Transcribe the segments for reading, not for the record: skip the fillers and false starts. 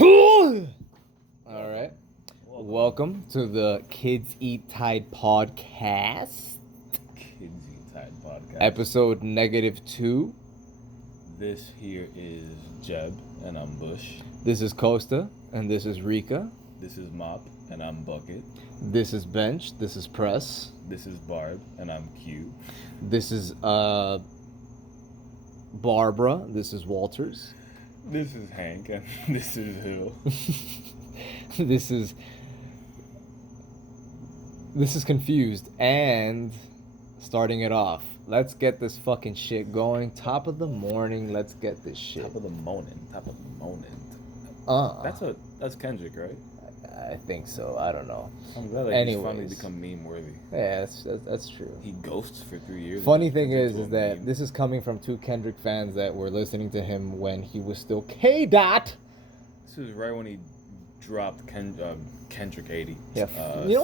All right. Welcome to the Kids Eat Tide podcast, Kids Eat Tide podcast. episode -2. This here is Jeb, and I'm Bush. This is Costa, and this is Rika. This is Mop, and I'm Bucket. This is Bench. This is Press. This is Barb, and I'm Q. This is Barbara. This is Walters. This is Hank, and this is Hill. This is Confused, and starting it off. Let's get this fucking shit going. Top of the morning. Let's get this shit. Top of the morning. That's Kendrick, right? I think so. I don't know. I'm glad that he's finally become meme worthy. Yeah, that's true. He ghosts for 3 years. Funny thing is that this is coming from two Kendrick fans that were listening to him when he was still K. Dot. This is right when he dropped Kendrick 80. Yeah,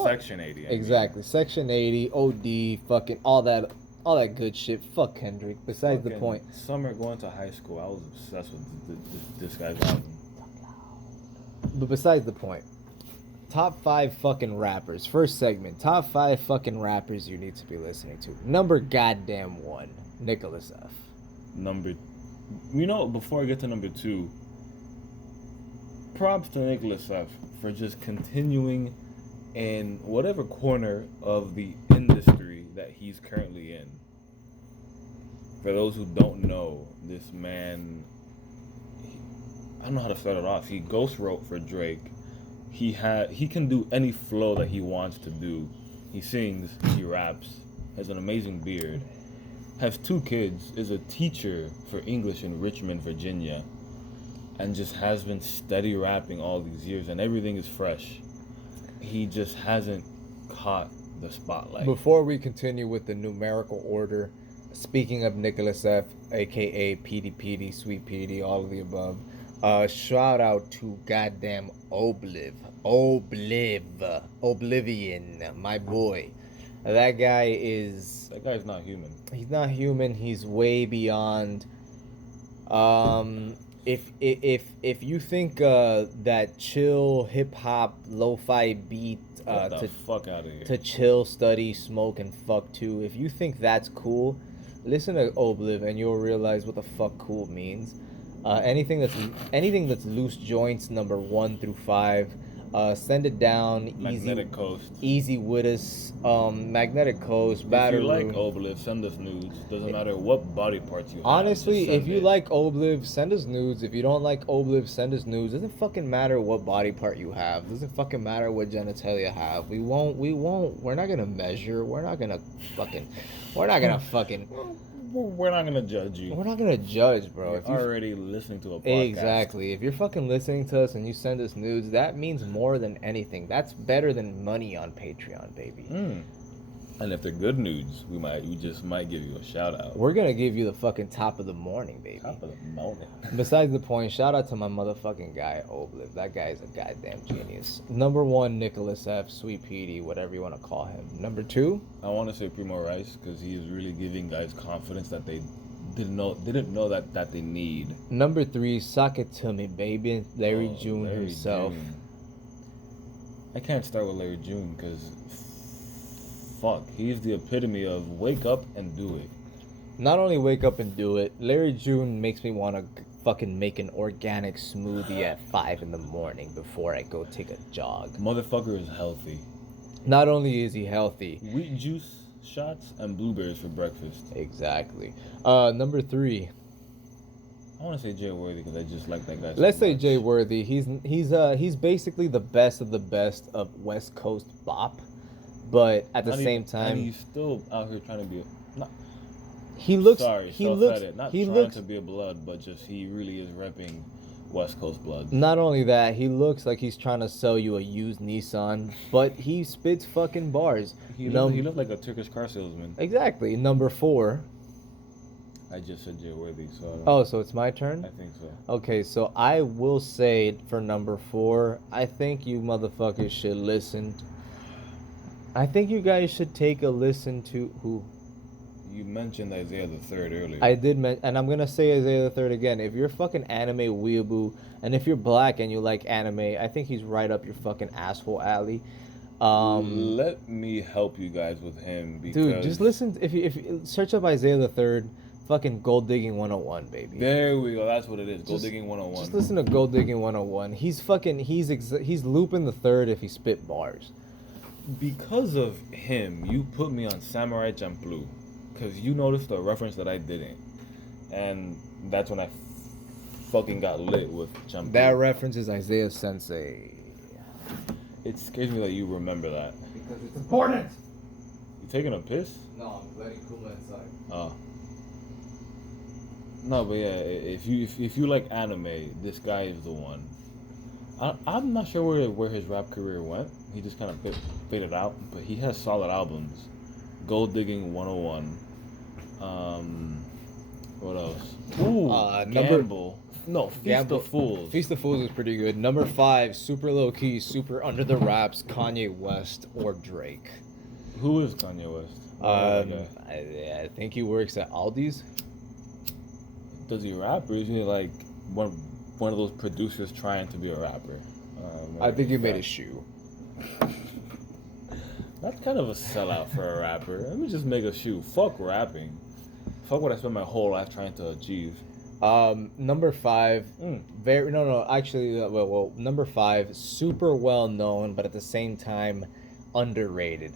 Section 80. Exactly. Section 80, OD, fucking all that good shit. Fuck Kendrick. Besides the point. Summer going to high school, I was obsessed with this guy's album. But besides the point. Top 5 fucking rappers. First segment. Top 5 fucking rappers you need to be listening to. Number goddamn 1. Nicholas F. Before I get to number 2, props to Nicholas F. for just continuing in whatever corner of the industry that he's currently in. For those who don't know, this man, I don't know how to start it off. He ghost wrote for Drake. He can do any flow that he wants to do. He sings, he raps, has an amazing beard, has 2 kids, is a teacher for English in Richmond, Virginia, and just has been steady rapping all these years, and everything is fresh. He just hasn't caught the spotlight. Before we continue with the numerical order, speaking of Nicholas F., aka PD, Sweet PD, all of the above, shout out to goddamn Oblivion, my boy. That guy's not human. He's not human. He's way beyond. If you think that chill hip hop lo-fi beat Get the fuck out of here. to chill, study, smoke, and fuck to, if you think that's cool, listen to Obliv and you'll realize what the fuck cool means. Anything that's loose joints, number 1 through 5. Send it down. Magnetic Coast. Easy with us. Magnetic Coast. If you like Obliv, send us nudes. Doesn't matter what body parts you have. Honestly, if you like Obliv, send us nudes. If you don't like Obliv, send us nudes. Doesn't fucking matter what body part you have. Doesn't fucking matter what genitalia you have. We're not gonna measure. We're not gonna fucking. We're not gonna judge you. We're not gonna judge, bro. You're if you're already listening to a podcast. Exactly. If you're fucking listening to us and you send us nudes, that means more than anything. That's better than money on Patreon, baby. And if they're good nudes, we just might give you a shout out. We're gonna give you the fucking top of the morning, baby. Top of the morning. Besides the point, shout out to my motherfucking guy, Obliv. That guy is a goddamn genius. Number 1, Nicholas F., Sweet Petey, whatever you want to call him. Number 2? I want to say Primo Rice, because he is really giving guys confidence that they didn't know that they need. Number 3, Sock It To Me, baby. Larry June himself. June. I can't start with Larry June, because fuck, he's the epitome of wake up and do it. Not only wake up and do it, Larry June makes me want to fucking make an organic smoothie at 5 in the morning before I go take a jog. Motherfucker is healthy. Not only is he healthy. Wheat juice shots and blueberries for breakfast. Exactly. Number 3. I want to say Jay Worthy because I just like that guy. Let's say Jay Worthy. He's basically the best of the best of West Coast bop. But at the same time, and he's still out here trying to be. He looks. Sorry, he looks. Not he trying looks to be a blood, but just he really is repping West Coast blood. Not only that, he looks like he's trying to sell you a used Nissan, but he spits fucking bars. He looked like a Turkish car salesman. Exactly. Number 4. I just said Jay Worthy, so. So it's my turn? I think so. Okay, so I will say for number 4, I think you motherfuckers should listen. I think you guys should take a listen to who? You mentioned Isaiah the Third earlier. I did, and I'm gonna say Isaiah the Third again. If you're fucking anime weeaboo, and if you're black and you like anime, I think he's right up your fucking asshole alley. Let me help you guys with him because Dude, just listen. If you search up Isaiah the Third, fucking Gold Digging 101, baby. There we go. That's what it is. Gold Just- Digging 101. Just listen to Gold Digging 101. He's looping the third if he spit bars. Because of him, you put me on Samurai Champloo. Because you noticed a reference that I didn't. And that's when I fucking got lit with Champloo. That reference is Isaiah Sensei. It scares me that you remember that. Because it's important. You taking a piss? No, I'm letting Kuma inside. Oh. No, but yeah, if you like anime, this guy is the one. I'm not sure where his rap career went. He just kind of faded out, but he has solid albums. Gold Digging 101. What else? Ooh, Gamble. No, Feast of Fools. Feast of Fools is pretty good. Number 5, super low key, super under the wraps, Kanye West or Drake. Who is Kanye West? I think he works at Aldi's. Does he rap, or is he like one of those producers trying to be a rapper? I think he made a shoe. That's kind of a sellout for a rapper. Let me just make a shoe. Fuck rapping. Fuck what I spent my whole life trying to achieve. Number 5, actually, number 5, super well known, but at the same time, underrated.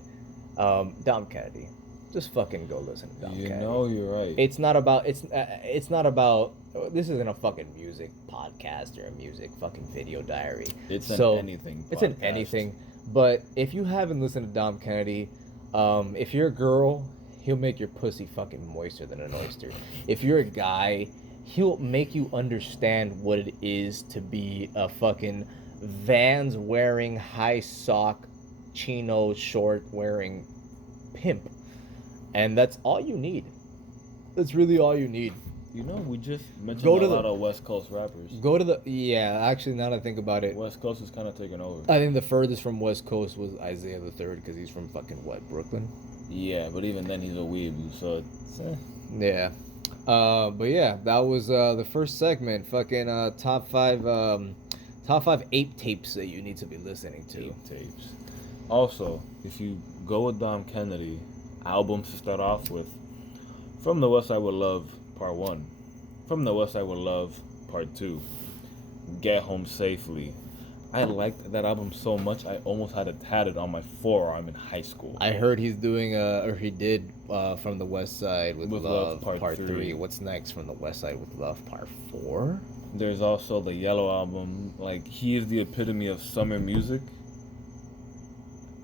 Dom Kennedy. Just fucking go listen to Dom Kennedy. You know you're right. It's not about. This isn't a fucking music podcast or a music fucking video diary. It's an anything. It's an anything. But if you haven't listened to Dom Kennedy, if you're a girl, he'll make your pussy fucking moister than an oyster. If you're a guy, he'll make you understand what it is to be a fucking Vans wearing, high sock, chino short wearing pimp. And that's all you need. That's really all you need. You know, we just mentioned Go to a the- lot of West Coast rappers. Actually, now that I think about it, West Coast is kind of taking over. I think the furthest from West Coast was Isaiah the Third because he's from fucking Brooklyn. Yeah, but even then he's a weeaboo, so it's, Yeah. But yeah, that was the first segment. Fucking top five ape tapes that you need to be listening to. tape tapes. Also, if you go with Dom Kennedy, albums to start off with, From the West Side with Love, Part 1. From the West Side with Love, Part 2. Get Home Safely. I liked that album so much, I almost had it tatted on my forearm in high school. I heard he's doing he did From the West Side with Love, Part 3. 3. What's next From the West Side with Love, Part 4? There's also the Yellow album. Like, he is the epitome of summer music.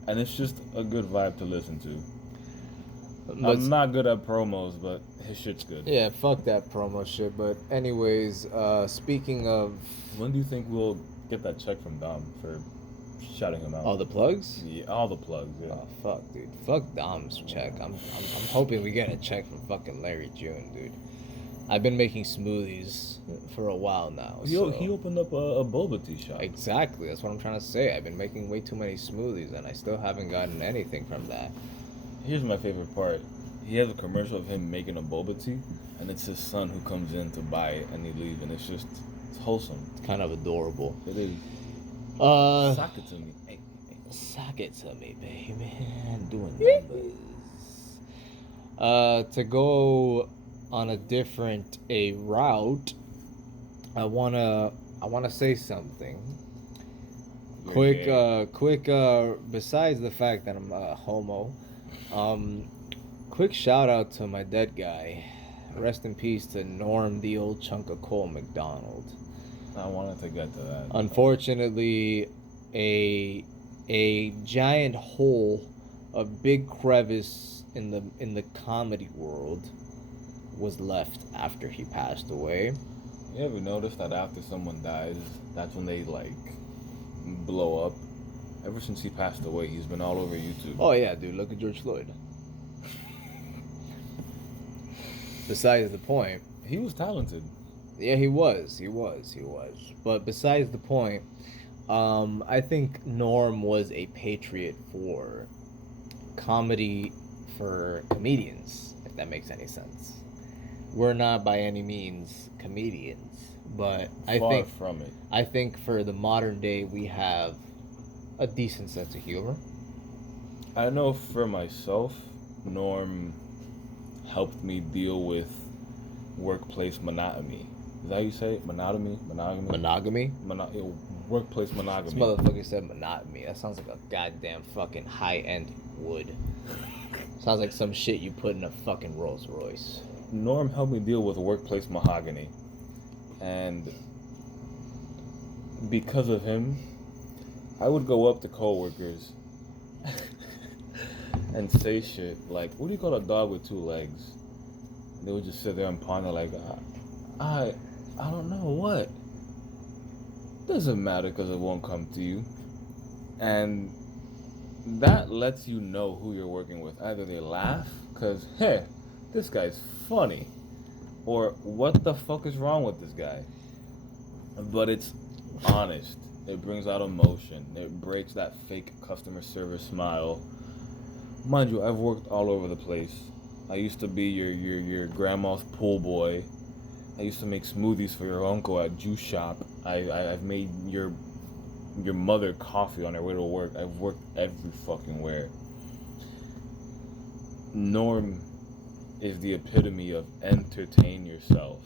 And it's just a good vibe to listen to. I'm not good at promos, but his shit's good. Yeah, fuck that promo shit. But anyways, speaking of When do you think we'll get that check from Dom for shouting him out? all the plugs, Yeah, all the plugs, yeah. oh fuck, dude, fuck Dom's check. I'm hoping we get a check from fucking Larry June, dude. I've been making smoothies for a while now. He opened up a boba tea shop. Exactly, that's what I'm trying to say. I've been making way too many smoothies, and I still haven't gotten anything from that. Here's my favorite part. He has a commercial of him making a boba tea, and it's his son who comes in to buy it, and he leaves, and it's wholesome. It's kind of adorable. It is. Uh, Sock it to me. Hey. Sock it to me, baby. I'm doing numbers. To go on a different route, I wanna say something. You're Quick. Besides the fact that I'm a homo, quick shout out to my dead guy. Rest in peace to Norm, the old chunk of coal McDonald. I wanted to get to that. Unfortunately, a giant hole, a big crevice in the comedy world was left after he passed away. You ever notice that after someone dies, that's when they like blow up? Ever since he passed away, he's been all over YouTube. Oh yeah, dude, look at George Floyd. Besides the point, He was talented. yeah, he was. But besides the point, I think Norm was a patriot for comedy, for comedians. I if that makes any sense. We're not by any means comedians, but Far from it. I think for the modern day we have a decent sense of humor. I know for myself, Norm helped me deal with workplace monotony. Is that how you say it? Monogamy? Monogamy? Workplace This monogamy. motherfucker said monotony. That sounds like a goddamn fucking high-end wood. Sounds like some shit you put in a fucking Rolls Royce. Norm helped me deal with workplace mahogany. And because of him, I would go up to coworkers and say shit like, "What do you call a dog with two legs?" They would just sit there and ponder like, I don't know what. Doesn't matter because it won't come to you. And that lets you know who you're working with. Either they laugh because, hey, this guy's funny, or what the fuck is wrong with this guy? But it's honest. It brings out emotion. It breaks that fake customer service smile. Mind you, I've worked all over the place. I used to be your grandma's pool boy. I used to make smoothies for your uncle at juice shop. I've made your mother coffee on her way to work. I've worked every fucking where. Norm is the epitome of entertain yourself.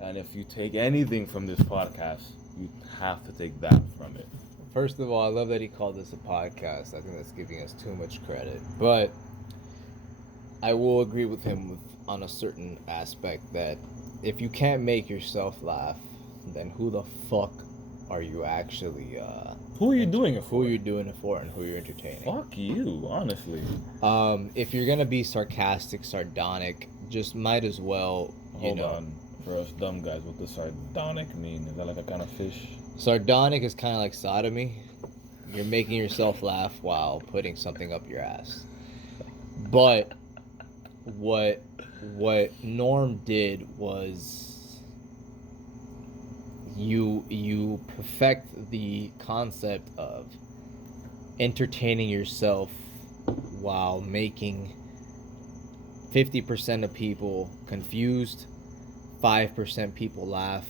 And if you take anything from this podcast, you have to take that from it. First of all, I love that he called this a podcast. I think that's giving us too much credit. But I will agree with him on a certain aspect that if you can't make yourself laugh, then who the fuck are you actually Who are you doing it for? who you're doing it for and who you're entertaining? Fuck you, honestly. If you're gonna be sarcastic, sardonic, just might as well, Hold on. For us dumb guys, what does sardonic mean? Is that like a kind of fish? Sardonic is kind of like sodomy. You're making yourself laugh while putting something up your ass. But what Norm did was you perfect the concept of entertaining yourself while making 50% of people confused, 5% people laugh,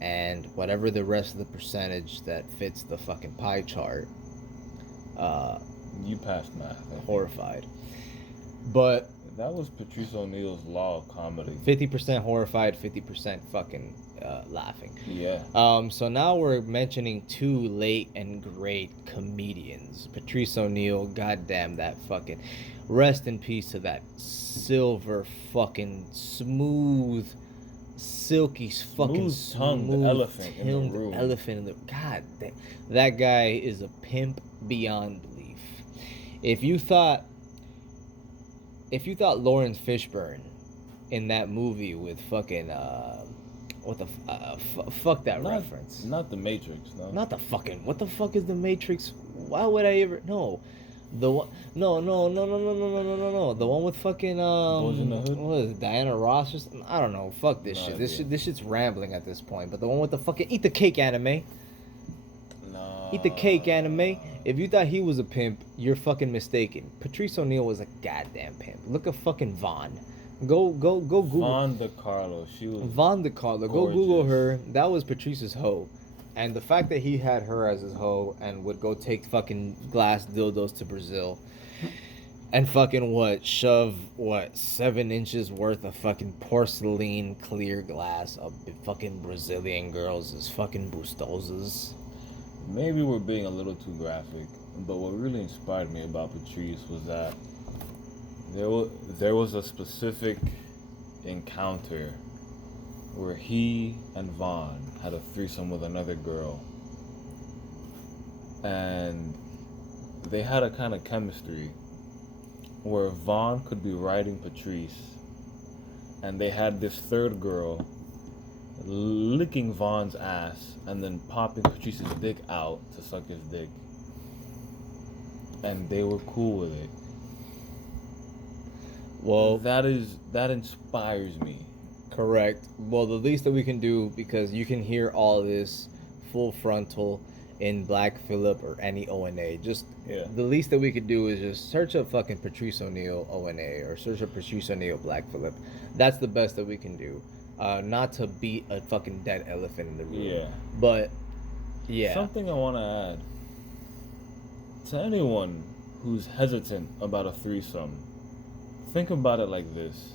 and whatever the rest of the percentage that fits the fucking pie chart, You passed math. I think. horrified. But That was Patrice O'Neal's law of comedy. 50% horrified, 50% fucking laughing. Yeah. So now we're mentioning two late and great comedians. Patrice O'Neal, goddamn that fucking, rest in peace to that silver fucking smooth, silky fucking Smooth-tongued elephant in the tongued room. elephant in the god. That guy is a pimp beyond belief. If you thought Lawrence Fishburne in that movie with fucking what the fuck that reference? Not the Matrix, no. Not the fucking, what the fuck is the Matrix? Why would I ever, no, the one, no, the one with fucking Boys in the Hood? what is it, Diana Ross or something? I don't know, fuck this No shit. idea. This shit's rambling at this point. But the one with the fucking eat the cake anime. No. Eat the cake anime. If you thought he was a pimp, you're fucking mistaken. Patrice O'Neal was a goddamn pimp. Look at fucking Vaughn. Go Google Von DeCarlo. She was. Von DeCarlo. Go gorgeous. Google her. That was Patrice's hoe. And the fact that he had her as his hoe and would go take fucking glass dildos to Brazil and fucking shove 7 inches worth of fucking porcelain clear glass of fucking Brazilian girls as fucking bustosas. Maybe we're being a little too graphic, but what really inspired me about Patrice was that there was a specific encounter where he and Vaughn had a threesome with another girl, and they had a kind of chemistry where Vaughn could be riding Patrice, and they had this third girl licking Vaughn's ass and then popping Patrice's dick out to suck his dick, and they were cool with it. Well, that inspires me. correct. Well, the least that we can do, because you can hear all this full frontal in Black Phillip or any ONA. Just Yeah. the least that we could do is just search up fucking Patrice O'Neal ONA or search up Patrice O'Neal Black Phillip. That's the best that we can do. Not to beat a fucking dead elephant in the room. Yeah. But yeah. Something I want to add to anyone who's hesitant about a threesome. Think about it like this.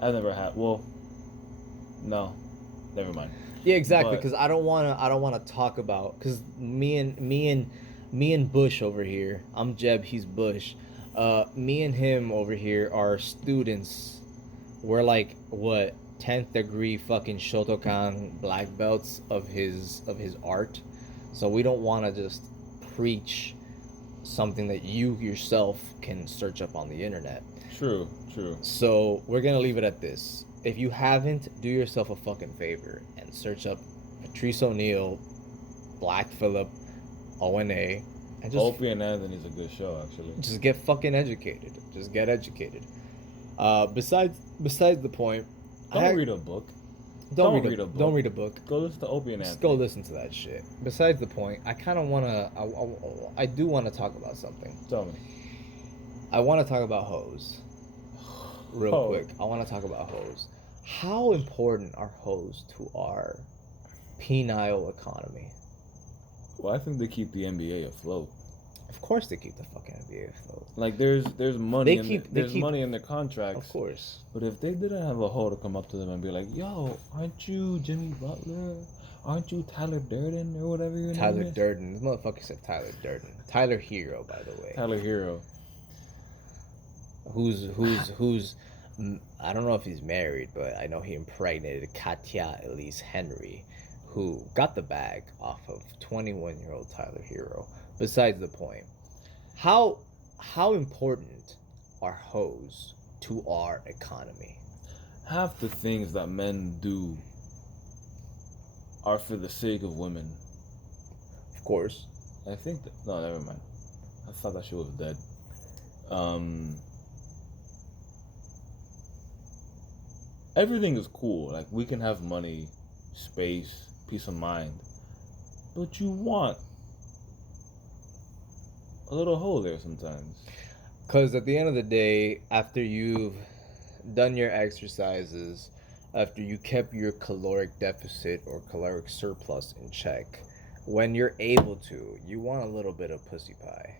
I've never had. Well, no, never mind. Yeah, exactly. But- Because I don't wanna talk about. Because me and Bush over here. I'm Jeb. He's Bush. Me and him over here are students. We're like what 10th degree fucking Shotokan black belts of his art. So we don't want to just preach something that you yourself can search up on the internet. True. So we're gonna leave it at this. If you haven't, do yourself a fucking favor and search up Patrice O'Neal, Black Phillip, ONA, and just Opie and Anthony's a good show, actually. just get fucking educated. Just get educated. Besides the point, Don't read a book. don't don't read read a a book. Don't read a book. Go listen to Opie and Just Anthony. go listen to that shit. Besides the point, I kind of wanna. I do want to talk about something. Tell me. I want to talk about hoes. Real Oh. quick, I want to talk about hoes. How important are hoes to our penile economy? Well, I think they keep the NBA afloat. Of course, they keep the fucking NBA afloat. Like there's money They keep- money in their contracts. Of course. But if they didn't have a hoe to come up to them and be like, "Yo, aren't you Jimmy Butler? Aren't you Tyler Durden or whatever your Tyler name is?" Durden. This motherfucker said Tyler Durden. Tyler Hero, by the way. Tyler Hero. Who's I don't know if he's married, but I know he impregnated Katya Elise Henry, who got the bag off of 21-year-old Tyler Hero. Besides the point, how important are hoes to our economy? Half the things that men do are for the sake of women. Of course. I think no, never mind. I thought that shit was dead. Everything is cool. Like we can have money, space, peace of mind, but you want a little hole there sometimes. Because at the end of the day, after you've done your exercises, after you kept your caloric deficit or caloric surplus in check, when you're able to, you want a little bit of pussy pie.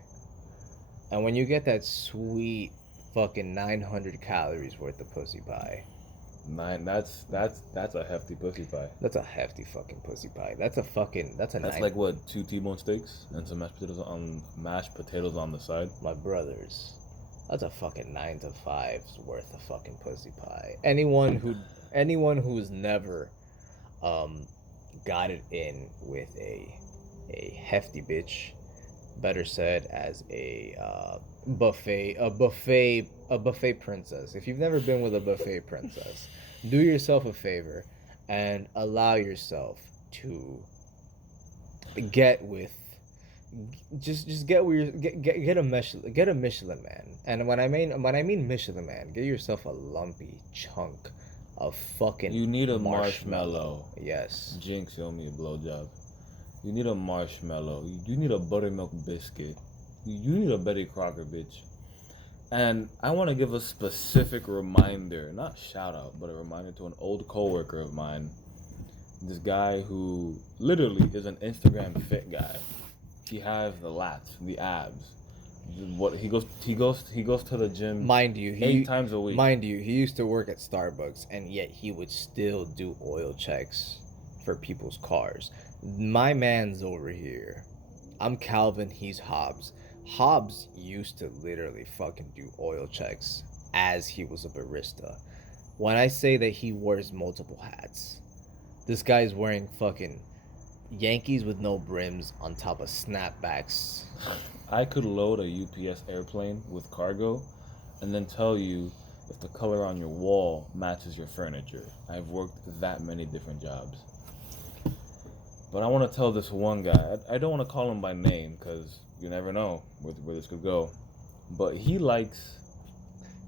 And when you get that sweet fucking 900 calories worth of pussy pie, That's a hefty pussy pie. that's a hefty fucking pussy pie. That's That's nine. like what, 2 T-bone steaks and some mashed potatoes on the side. My brothers, that's a fucking 9 to 5's worth of fucking pussy pie. Anyone who's never got it in with a hefty bitch, better said as a buffet princess. If you've never been with a buffet princess, do yourself a favor and allow yourself to get with just get where get a Michelin man. And when I mean Michelin man, get yourself a lumpy chunk of fucking You need a marshmallow. Yes. Jinx, you owe me a blowjob. You need a marshmallow. You need a buttermilk biscuit. You need a Betty Crocker, bitch. And I want to give a specific reminder, not shout out, but a reminder to an old coworker of mine. This guy who literally is an Instagram fit guy. He has the lats, the abs. What he goes to the gym Mind you, 8 times a week. Mind you, he used to work at Starbucks, and yet he would still do oil checks for people's cars. My man's over here. I'm Calvin, he's Hobbs. Hobbs used to literally fucking do oil checks as he was a barista. When I say that he wears multiple hats, this guy's wearing fucking Yankees with no brims on top of snapbacks. I could load a UPS airplane with cargo and then tell you if the color on your wall matches your furniture. I've worked that many different jobs. But I want to tell this one guy, I don't want to call him by name because you never know where this could go. But he likes,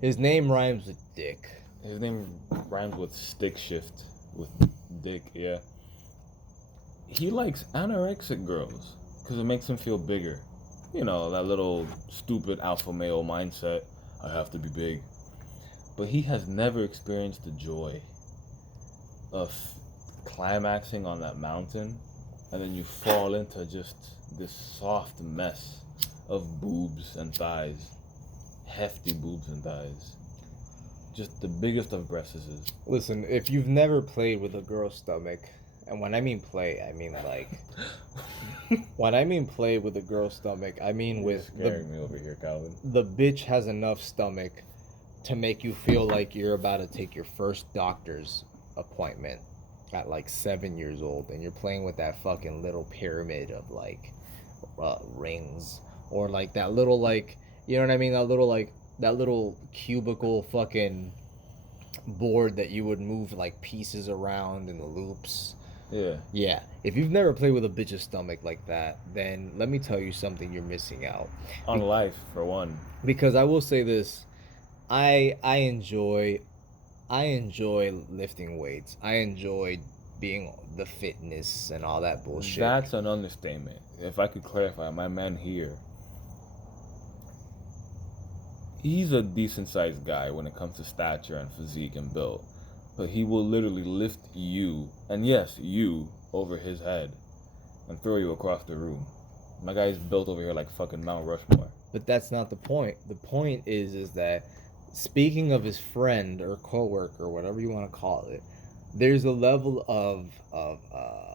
His name rhymes with dick. his name rhymes with stick shift, with dick, yeah. he likes anorexic girls because it makes him feel bigger. You know, that little stupid alpha male mindset. I have to be big. But he has never experienced the joy of climaxing on that mountain and then you fall into just this soft mess of boobs and thighs. Hefty boobs and thighs. Just the biggest of breasts. Listen, if you've never played with a girl's stomach, and when I mean play, I mean like when I mean play with a girl's stomach, I mean with scaring me over here, Calvin. The bitch has enough stomach to make you feel like you're about to take your first doctor's appointment at like 7 years old, and you're playing with that fucking little pyramid of like rings, or like that little, like, you know what I mean, that little cubicle fucking board that you would move like pieces around in the loops. Yeah, if you've never played with a bitch's stomach like that, then let me tell you something you're missing out on life, for one. Because I will say this, I enjoy lifting weights. I enjoy being the fitness and all that bullshit. That's an understatement. If I could clarify, my man here, he's a decent sized guy when it comes to stature and physique and build. But he will literally lift you, and yes, you, over his head and throw you across the room. My guy's built over here like fucking Mount Rushmore. But that's not the point. The point is that, speaking of his friend or coworker, whatever you want to call it, there's a level of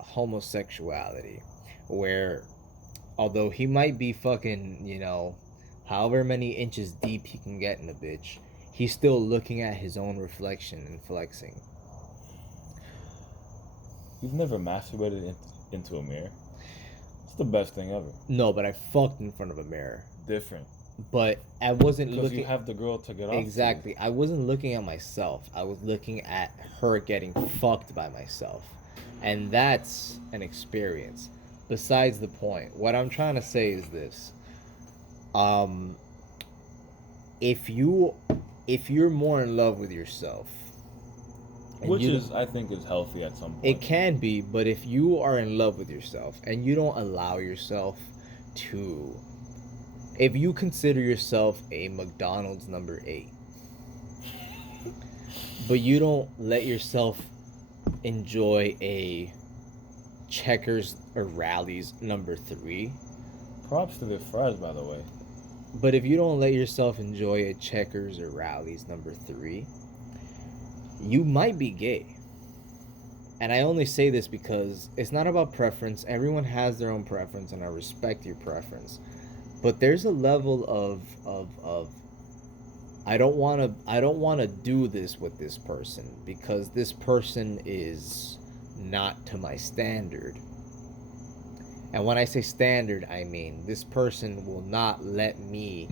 homosexuality where, although he might be fucking, you know, however many inches deep he can get in a bitch, he's still looking at his own reflection and flexing. You've never masturbated into a mirror? It's the best thing ever. No, but I fucked in front of a mirror. Different. But I wasn't looking. Because you have the girl to get off. Exactly. I wasn't looking at myself. I was looking at her getting fucked by myself. And that's an experience. Besides the point. What I'm trying to say is this. If you're more in love with yourself, which is, I think, is healthy at some point. It can be, but if you are in love with yourself and you don't allow yourself to, if you consider yourself a McDonald's number 8, but you don't let yourself enjoy a Checkers or Rally's number 3. Props to the fries, by the way. But if you don't let yourself enjoy a Checkers or Rally's number 3, you might be gay. And I only say this because it's not about preference. Everyone has their own preference, and I respect your preference. But there's a level of I don't want to do this with this person because this person is not to my standard. And when I say standard, I mean this person will not let me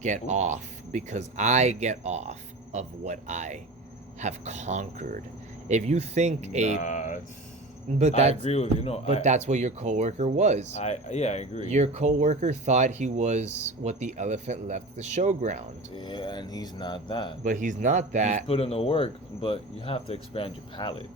get off because I get off of what I have conquered. If you think I agree with you. No, that's what your coworker was. I agree. Your coworker thought he was what the elephant left the showground. Yeah, and he's not that. But he's not that. He's put in the work, but you have to expand your palate.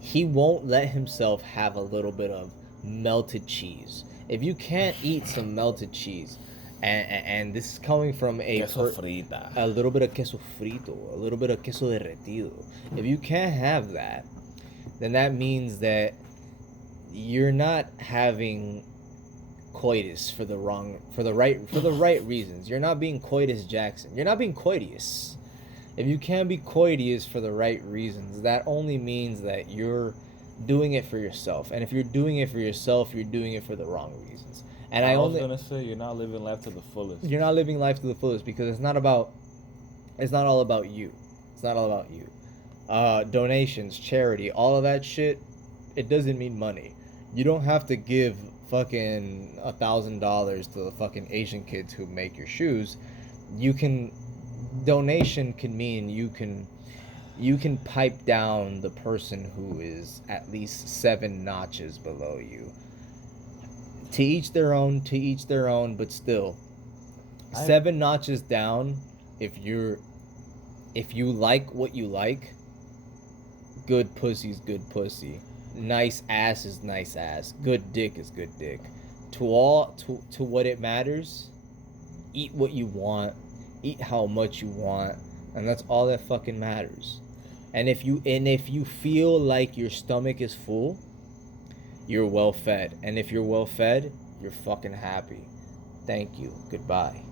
He won't let himself have a little bit of melted cheese. If you can't eat some melted cheese, and this is coming from a little bit of queso frito, a little bit of queso derretido. If you can't have that, then that means that you're not having coitus for the right reasons. You're not being coitus Jackson. You're not being coitus. If you can't be coitus for the right reasons, that only means that you're doing it for yourself. And if you're doing it for yourself, you're doing it for the wrong reasons. And I was gonna say you're not living life to the fullest. You're not living life to the fullest because it's not all about you. It's not all about you. Donations, charity, all of that shit, it doesn't mean money. You don't have to give fucking $1,000 to the fucking Asian kids who make your shoes. Donation can mean you can pipe down the person who is at least 7 notches below you. To each their own, but still, 7 notches down. If you like what you like, good pussy's good pussy. nice ass is nice ass. Good dick is good dick. To what it matters, eat what you want, eat how much you want, and that's all that fucking matters. And if you feel like your stomach is full, you're well fed. And if you're well fed, you're fucking happy. Thank you. Goodbye.